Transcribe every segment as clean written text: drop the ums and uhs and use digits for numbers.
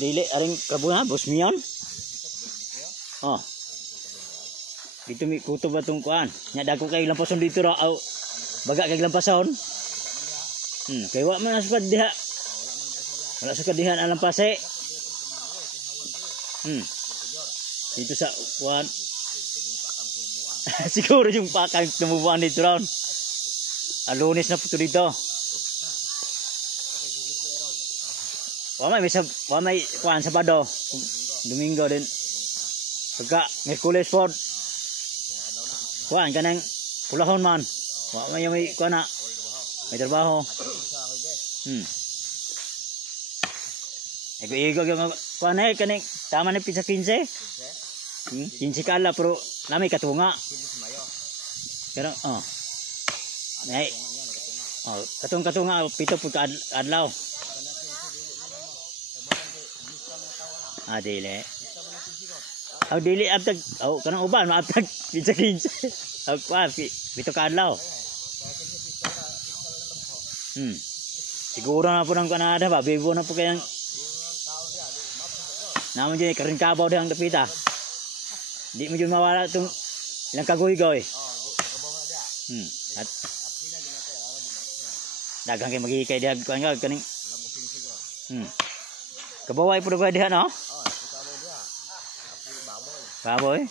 dili aring kabuna bosmion. Oh. Dito mi kutob atong kuan. Nya dako kay lampason dito ra aw. Baga kay lampason. Kay wa man aspad diha. Wala sa kadihan ang lampase. Dito sa kuan. Siguro yung pakang tumubuan dito ron. Lunes na po dito. Wa may kuan Sabado. Domingo din. Pagka Miyerkules pod. Kuan kanang pulahon man. Wa may kuan na. May trabaho. Ego yung kuan ay kaning tama na pizza 15. 15 kala pero nami katunga. Pero nay. Katunga pito pud ka adlaw. Dili. Dili abtag kanang uban maabtag pizza 15. Kuan pito ka adlaw. Siguro na po nang kanada ba bibo na po kayang naman dyan karin kabaw dihang dapita. Di mo dyan mawala itong ilang kagoy-goy. At dagang kayo magigikay dihang kaning kabaway po na diha no? Baboy.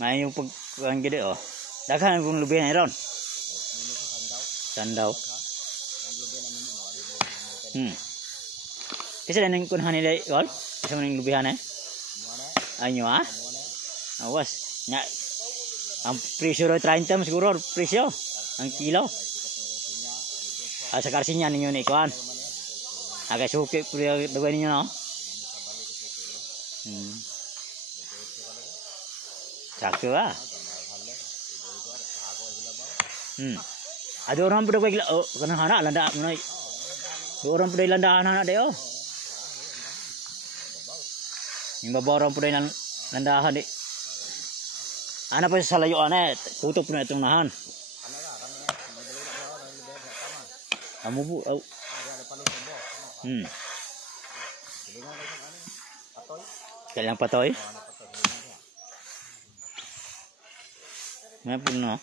May yung pagkuhan gede dagang kong lubihan ron. Sandaw. Kasi na nang kunhan nila yun? Kasi mo nang lubihan Anyo Awas. Ang presyo ro 30 siguro presyo. Ang kilo. Sa karsinya ninyo ni kuan. Agak suki puli dugay ninyo no. Sakto Ada orang pada bagi kena anak landa munai. Orang pada landa anak deo. Imba orang pada landahan di. Anak pa sa layo tutup na itong nahan. Amo bu Kailang patoy. May puno.